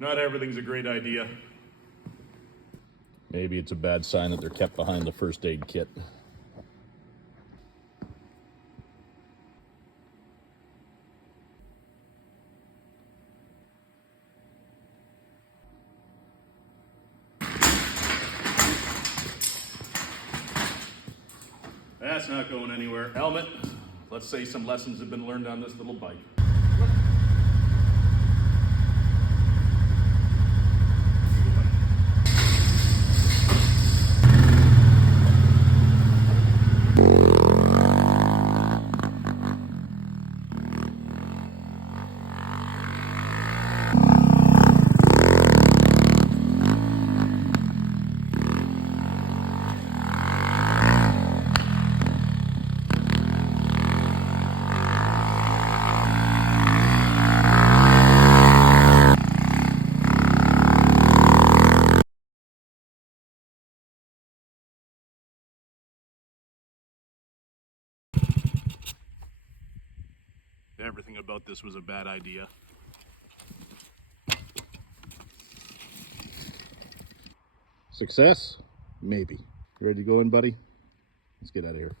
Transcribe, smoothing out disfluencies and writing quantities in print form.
Not everything's a great idea. Maybe it's a bad sign that they're kept behind the first aid kit. That's not going anywhere. Helmet. Let's say some lessons have been learned on this little bike. Everything about this was a bad idea. Success? Maybe. Ready to go in, buddy? Let's get out of here.